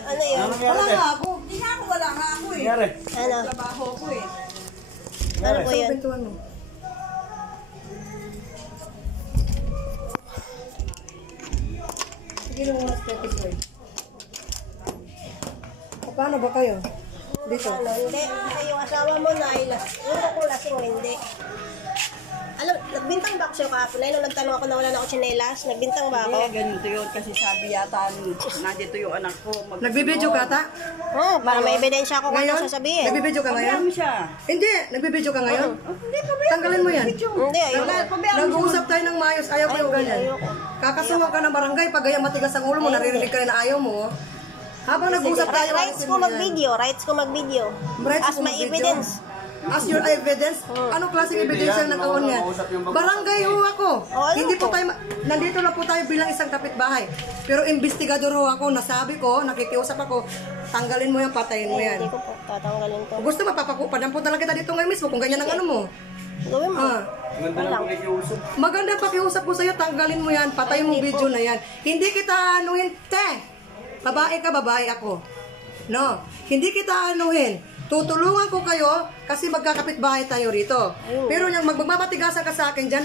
Ano yun? Wala nga ako. Hindi nga ako, wala nga ako eh. Ano? Trabaho ko eh. Ano po yun? Pintuan mo. Sige lang mga stethoscope. Paano ba kayo? Dito? Ano, hindi. Kasi yung asawa mo na ay ko lasing, hindi. Alam, nagbintang ba ako sa'yo kahapon? Nung nagtanong ako na wala na ako tsinelas, nagbintang ba ako? Hindi, ganito yun. Kasi sabi yata, nandito yung anak ko. Nagbibideo ka ata? Oo, para may ebidensya ako kung Ngayon? ano sasabihin. Nagbibideo ka ngayon? Pabayaan mo siya. Hindi, nagbibideo ka ngayon? Hindi, pabayaan Tanggalin mo yan. Hindi, ayoko. Nag-uusap tayo ng maayos, ayaw ko yung ganyan. ayoko. Kakasuhan ka ng barangay, pag gaya matigas ang ulo mo, naririnig ka rin na ayaw mo. Habang nag-uusap tayo, Rights ko mag-video, rights ko mag-video. As may evidence. As your evidence? Anong klaseng ebidensya ang nagkaon yan? Barangay ho ako. Hindi po tayo, nandito na po tayo bilang isang kapitbahay. Pero investigador ho ako, nasabi ko, nakikiusap ako, tanggalin mo yan, patayin mo yan. Hindi ko po tatanggalin to. Kung gusto mapapakupadan po talaga kita dito ngayon mismo, kung ganyan ang ano mo. Gawin mo. Walang. Maganda pakiusap ko sa'yo, tanggalin mo yan, patayin mo video na yan. Hindi kita anuhin, te. Babae ka, babae ako. No, hindi kita anuhin. Tutulungan ko kayo kasi magkakapit-bahay tayo rito. Pero yung magmamatigasan ka sa akin dyan,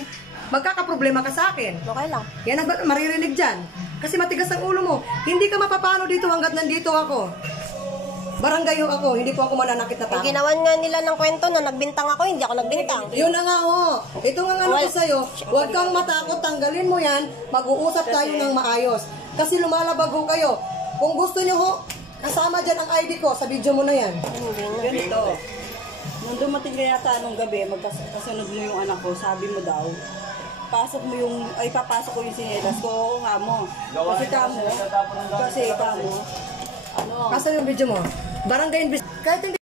magkakaproblema ka sa akin. Okay lang. Yan ang maririnig dyan. Kasi matigas ang ulo mo. Hindi ka mapapano dito hanggat nandito ako. Barangay ho ako, hindi po ako mananakit na tao. Ginawan nga nila ng kwento na nagbintang ako, hindi ako nagbintang. Yun na nga ho. Ito nga ano ko sa'yo, huwag kang matakot, tanggalin mo yan, mag-uusap tayo ng maayos. Kasi lumalabag ho kayo. Kung gusto nyo ho, kasama dyan ang ID ko, sa video mo na yan. Ganito. Nung dumating ka yata nung gabi, magkasunod mo yung anak ko, sabi mo daw, papasok ko yung sinelas ko, kamo. Kasi kamo, Kasan yung video mo? Barangay, kahit hindi